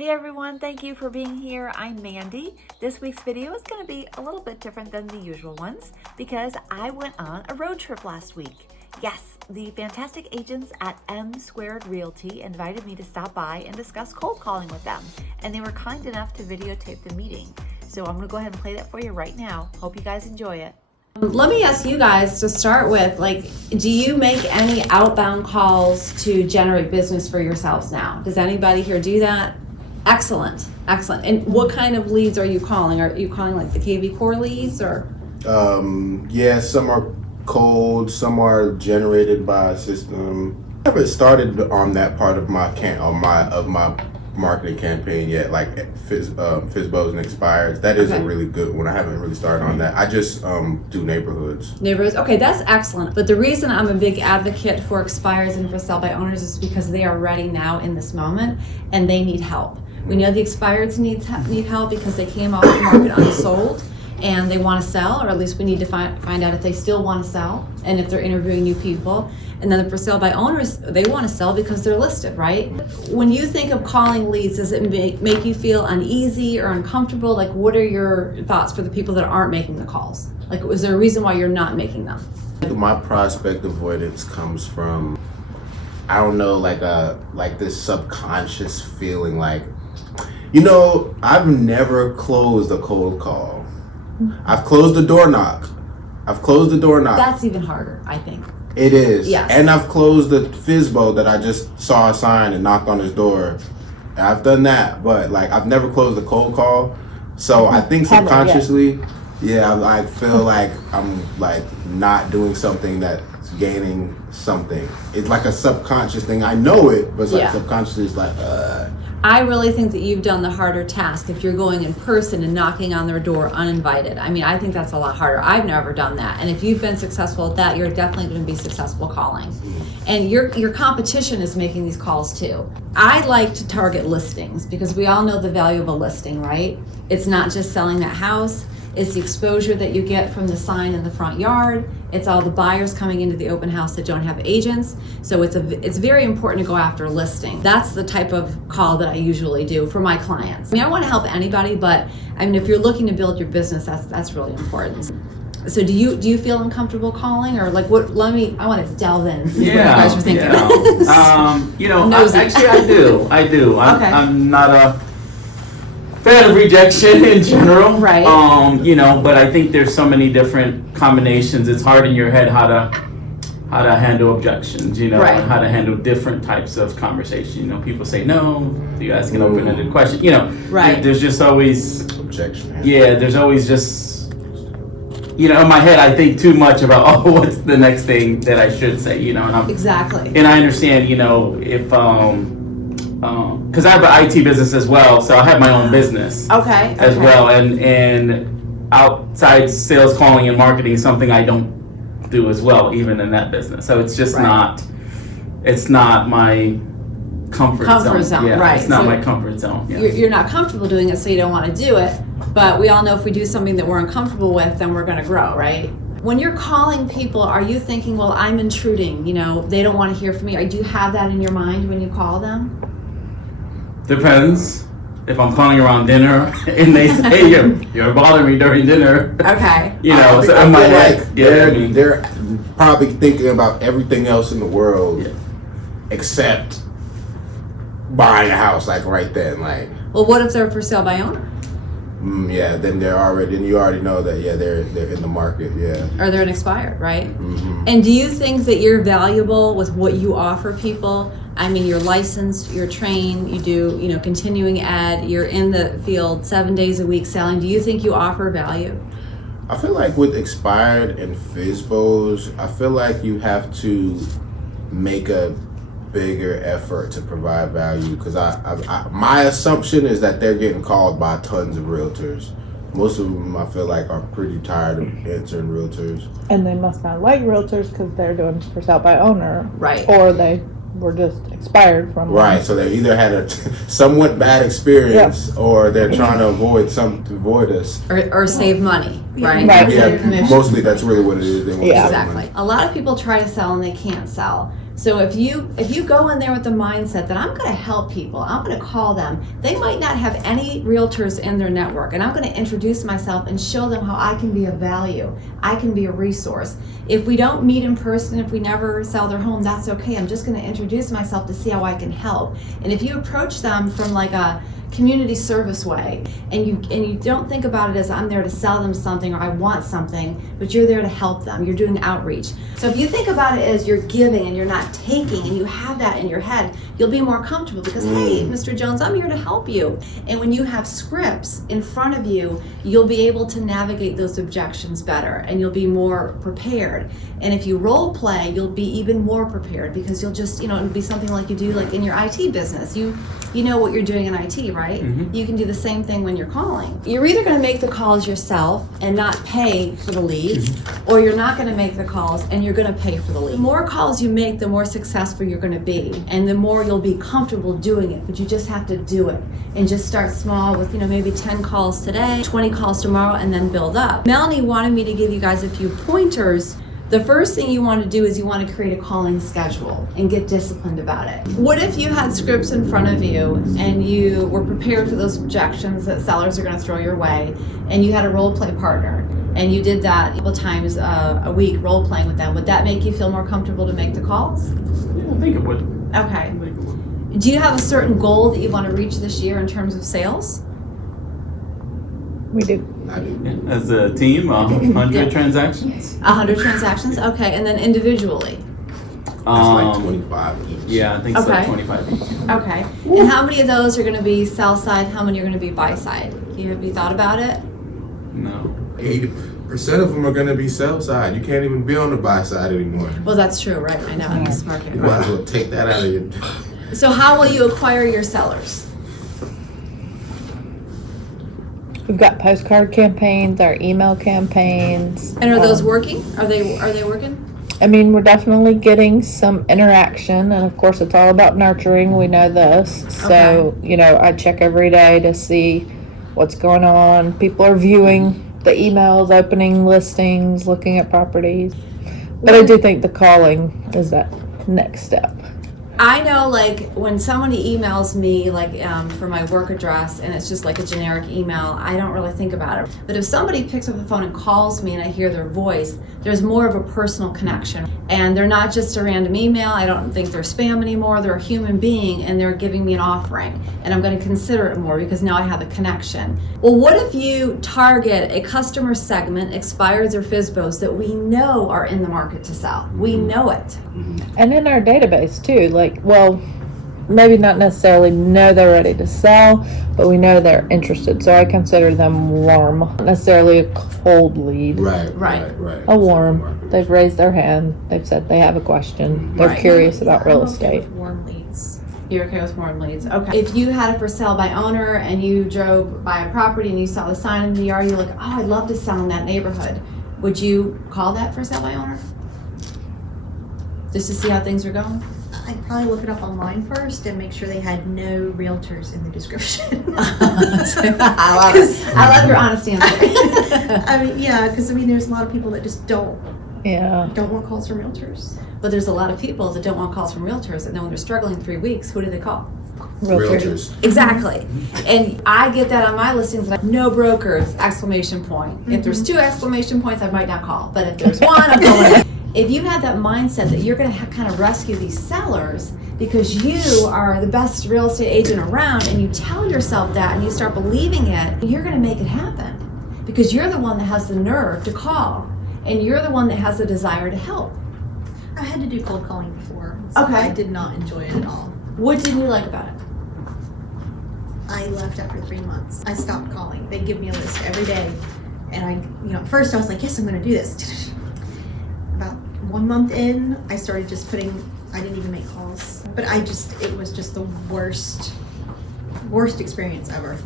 Hey everyone, thank you for being here. I'm Mandy. This week's video is going to be a little bit different than the usual ones because I went on a road trip last week. Yes, the fantastic agents at M Squared Realty invited me to stop by and discuss cold calling with them, and they were kind enough to videotape the meeting. So I'm going to go ahead and play that for you right now. Hope you guys enjoy it. Let me ask you guys to start with, do you make any outbound calls to generate business for yourselves now? Does anybody here do that? Excellent, excellent. And what kind of leads are you calling? Are you calling like the KV Core leads or? Yeah, some are cold, some are generated by a system. I haven't started on that part of my marketing campaign yet, like FSBOs and expires. That is a really good one. I haven't really started on that. I just do neighborhoods. Neighborhoods, okay, that's excellent. But the reason I'm a big advocate for expires and for sell by owners is because they are ready now in this moment and they need help. We know the expireds need help because they came off the market unsold and they want to sell, or at least we need to find out if they still want to sell and if they're interviewing new people. And then for sale by owners, they want to sell because they're listed, right? When you think of calling leads, does it make you feel uneasy or uncomfortable? Like, what are your thoughts for the people that aren't making the calls? Like, is there a reason why you're not making them? My prospect avoidance comes from, I don't know, like this subconscious feeling like, you know, I've never closed a cold call. I've closed the door knock. That's even harder, I think. It is. Yes. And I've closed the FSBO that I just saw a sign and knocked on his door. I've done that, but I've never closed a cold call. So I think subconsciously, I feel like I'm not doing something that's gaining something. It's like a subconscious thing. I know it, but subconsciously it's like, I really think that you've done the harder task if you're going in person and knocking on their door uninvited. I mean, I think that's a lot harder. I've never done that. And if you've been successful at that, you're definitely going to be successful calling. And your competition is making these calls too. I like to target listings because we all know the value of a listing, right? It's not just selling that house. It's the exposure that you get from the sign in the front yard. It's all the buyers coming into the open house that don't have agents. So it's very important to go after a listing. That's the type of call that I usually do for my clients. I mean, I want to help anybody, but I mean, if you're looking to build your business, that's really important. So do you feel uncomfortable calling, or what? I want to delve in. See what you guys are thinking. Actually, I do. Okay. I'm not a fan of rejection in general, right? But I think there's so many different combinations. It's hard in your head how to handle objections, right. And how to handle different types of conversation. People say no, you ask an open-ended question, right. There's just always objection. Yeah, there's always just, in my head I think too much about what's the next thing that I should say, and exactly. And I understand, if because I have an IT business as well, so I have my own business as well, and outside sales, calling, and marketing is something I don't do as well, even in that business. So it's just it's not my comfort zone. Yeah, right. It's not my comfort zone. Yeah. You're not comfortable doing it, so you don't want to do it. But we all know if we do something that we're uncomfortable with, then we're going to grow, right? When you're calling people, are you thinking, well, I'm intruding, they don't want to hear from me? Or do you have that in your mind when you call them? Depends. If I'm calling around dinner and they say you're bothering me during dinner. Okay. So in my head, they're probably thinking about everything else in the world except buying a house right then. Well, what if they're for sale by owner? Then you already know that they're in the market, Or they're an expired, right? Mm-hmm. And do you think that you're valuable with what you offer people? I mean, you're licensed, you're trained, you do, continuing ed, you're in the field 7 days a week selling. Do you think you offer value? I feel like with expired and FSBOs, I feel like you have to make a bigger effort to provide value, because my assumption is that they're getting called by tons of realtors. Most of them, I feel like, are pretty tired of answering realtors. And they must not like realtors because they're doing for sale by owner. Right. Or they were just expired from right. So they either had a somewhat bad experience, or they're trying to avoid us, or save money, right? Yeah, mostly that's really what it is. They want to save exactly. money. A lot of people try to sell and they can't sell. So if you go in there with the mindset that I'm going to help people, I'm going to call them, they might not have any realtors in their network, and I'm going to introduce myself and show them how I can be of value. I can be a resource. If we don't meet in person, if we never sell their home, that's okay. I'm just going to introduce myself to see how I can help. And if you approach them from like a community service way, and you don't think about it as I'm there to sell them something or I want something, but you're there to help them. You're doing outreach. So if you think about it as you're giving and you're not taking, and you have that in your head, you'll be more comfortable because, hey, Mr. Jones, I'm here to help you. And when you have scripts in front of you, you'll be able to navigate those objections better, and you'll be more prepared. And if you role play, you'll be even more prepared, because you'll just, it'll be something like you do like in your IT business. You know what you're doing in IT, right? You can do the same thing when you're calling. You're either going to make the calls yourself and not pay for the leads, or you're not going to make the calls and you're going to pay for the lead. The more calls you make, the more successful you're going to be, and the more you'll be comfortable doing it. But you just have to do it, and just start small with maybe 10 calls today, 20 calls tomorrow, and then build up. Melanie wanted me to give you guys a few pointers. The first thing you want to do is you want to create a calling schedule and get disciplined about it. What if you had scripts in front of you and you were prepared for those objections that sellers are going to throw your way, and you had a role play partner and you did that a couple times a week, role playing with them? Would that make you feel more comfortable to make the calls? Yeah, I think it would. Okay. Do you have a certain goal that you want to reach this year in terms of sales? We do. I do. Yeah, as a team, 100 transactions. 100 transactions? Okay. And then individually? That's like 25 each. Yeah, I think it's Okay. like 25 each. Okay. And how many of those are going to be sell side? How many are going to be buy side? Have you thought about it? No. 80% of them are going to be sell side. You can't even be on the buy side anymore. Well, that's true, right? I know, in this market. You might as well take that out of your... So how will you acquire your sellers? We've got postcard campaigns, our email campaigns. And are those working? Are they working? I mean, we're definitely getting some interaction, and of course it's all about nurturing. We know this. So, I check every day to see what's going on. People are viewing the emails, opening listings, looking at properties. But I do think the calling is that next step. I know, like, when somebody emails me, like, for my work address, and it's just like a generic email, I don't really think about it. But if somebody picks up the phone and calls me and I hear their voice, there's more of a personal connection. And they're not just a random email. I don't think they're spam anymore. They're a human being, and they're giving me an offering. And I'm going to consider it more because now I have a connection. Well, what if you target a customer segment, expireds or FSBOs, that we know are in the market to sell? We know it. And in our database too, maybe not necessarily know they're ready to sell, but we know they're interested. So I consider them warm, not necessarily a cold lead. Right. A warm. They've raised their hand. They've said they have a question. They're curious about real estate. Warm leads. You're okay with warm leads. Okay. If you had it for sale by owner and you drove by a property and you saw the sign in the yard, you're like, oh, I'd love to sell in that neighborhood. Would you call that for sale by owner? Just to see how things are going? I'd probably look it up online first and make sure they had no realtors in the description. I love it. I love your honesty answer. Because there's a lot of people that just don't want calls from realtors. But there's a lot of people that don't want calls from realtors, and then when they're struggling in 3 weeks, who do they call? Realtors. Exactly. And I get that on my listings, like, no brokers, exclamation point. If there's 2 exclamation points, I might not call. But if there's 1, I'm going. If you have that mindset that you're going to kind of rescue these sellers because you are the best real estate agent around, and you tell yourself that and you start believing it, you're going to make it happen because you're the one that has the nerve to call, and you're the one that has the desire to help. I had to do cold calling before, so Okay. I did not enjoy it at all. What didn't you like about it? I left after 3 months. I stopped calling. They give me a list every day, and at first I was like, yes, I'm going to do this. About 1 month in, I started just I didn't even make calls. But it was just the worst experience ever.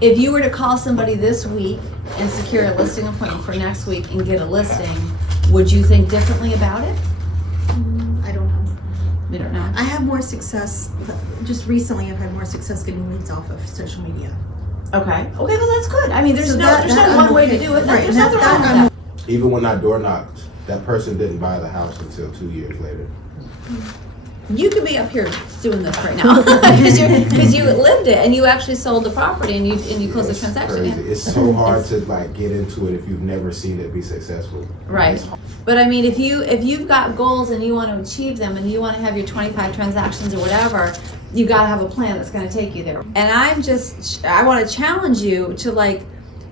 If you were to call somebody this week and secure a listing appointment for next week and get a listing, would you think differently about it? I don't know. We don't know. I have more success, just recently I've had more success getting leads off of social media. Okay, well that's good. There's So no I'm one way to okay. do it. Right, There's and nothing wrong with I'm that. Even when I door knocked, that person didn't buy the house until 2 years later. You could be up here doing this right now because you lived it and you actually sold the property and you closed the transaction. Crazy. It's so hard to like get into it if you've never seen it be successful. Right. But I mean, if you've got goals and you want to achieve them and you want to have your 25 transactions or whatever, you got to have a plan that's going to take you there. And I want to challenge you to like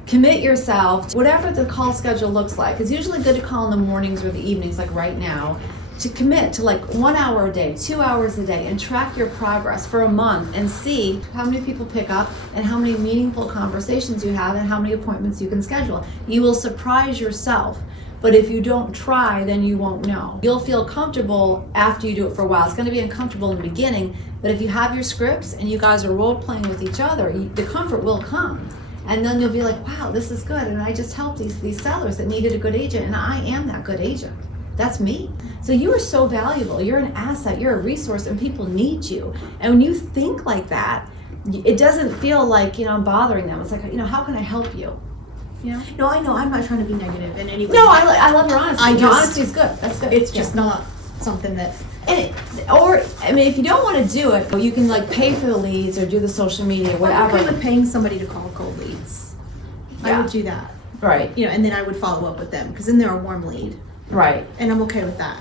commit yourself to whatever the call schedule looks like. It's usually good to call in the mornings or the evenings, like right now, to commit to like 1 hour a day, 2 hours a day, and track your progress for a month and see how many people pick up and how many meaningful conversations you have and how many appointments you can schedule. You will surprise yourself. But if you don't try, then you won't know. You'll feel comfortable after you do it for a while. It's going to be uncomfortable in the beginning, but if you have your scripts and you guys are role playing with each other, the comfort will come. And then you'll be like, wow, this is good. And I just helped these sellers that needed a good agent, and I am that good agent. That's me. So you are so valuable. You're an asset. You're a resource, and people need you. And when you think like that, it doesn't feel like, I'm bothering them. It's like, how can I help you? No, I know. I'm not trying to be negative in any way. No, I love your honesty. Honesty is good. That's good. It's just not something that. If you don't want to do it, you can like pay for the leads or do the social media, whatever. I'm okay with paying somebody to call cold leads. Yeah. I would do that. Right. And then I would follow up with them because then they're a warm lead. Right. And I'm okay with that.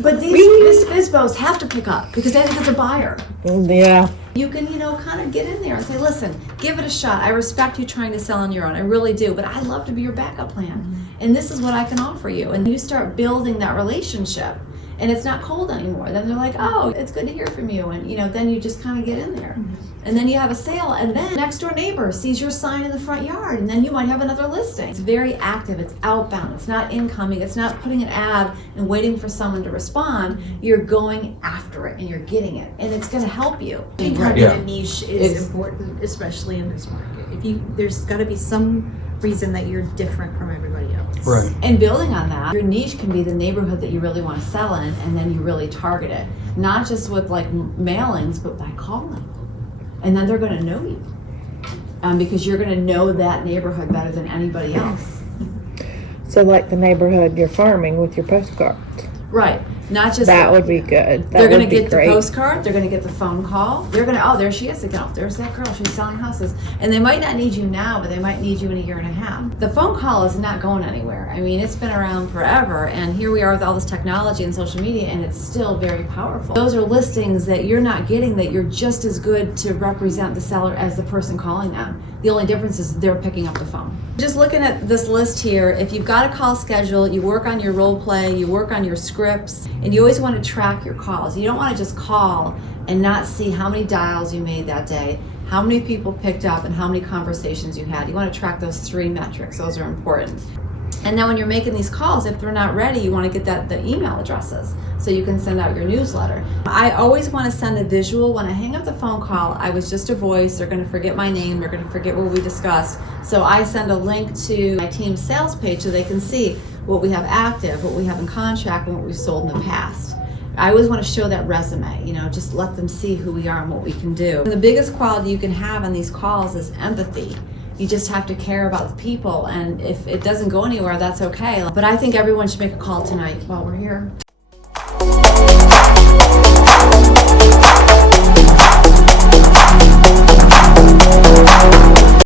But these FSBOs have to pick up because they think it's a buyer. Yeah. You can, kind of get in there and say, listen, give it a shot. I respect you trying to sell on your own. I really do. But I'd love to be your backup plan. And this is what I can offer you. And you start building that relationship. And it's not cold anymore. Then they're like, oh, it's good to hear from you. And, then you just kind of get in there. And then you have a sale. And then next door neighbor sees your sign in the front yard. And then you might have another listing. It's very active. It's outbound. It's not incoming. It's not putting an ad and waiting for someone to respond. You're going after it and you're getting it. And it's going to help you. I think having a niche is important, especially in this market. There's got to be some reason that you're different from everybody else. Right. And building on that, your niche can be the neighborhood that you really want to sell in, and then you really target it. Not just with like mailings, but by calling. And then they're going to know you. Because you're going to know that neighborhood better than anybody else. So like the neighborhood you're farming with your postcards. Right. Not just that would be good. They're going to get the postcard. They're going to get the phone call. They're going to, there she is again. Oh, there's that girl. She's selling houses. And they might not need you now, but they might need you in a year and a half. The phone call is not going anywhere. I mean, it's been around forever. And here we are with all this technology and social media, and it's still very powerful. Those are listings that you're not getting that you're just as good to represent the seller as the person calling them. The only difference is they're picking up the phone. Just looking at this list here, if you've got a call schedule, you work on your role play, you work on your scripts, and you always want to track your calls. You don't want to just call and not see how many dials you made that day, how many people picked up, and how many conversations you had. You want to track those 3 metrics. Those are important. And then when you're making these calls, if they're not ready, you want to get the email addresses so you can send out your newsletter. I always want to send a visual. When I hang up the phone call, I was just a voice. They're going to forget my name. They're going to forget what we discussed. So I send a link to my team's sales page so they can see what we have active, what we have in contract, and what we've sold in the past. I always want to show that resume, just let them see who we are and what we can do. And the biggest quality you can have on these calls is empathy. You just have to care about the people, and if it doesn't go anywhere, that's okay. But I think everyone should make a call tonight while we're here.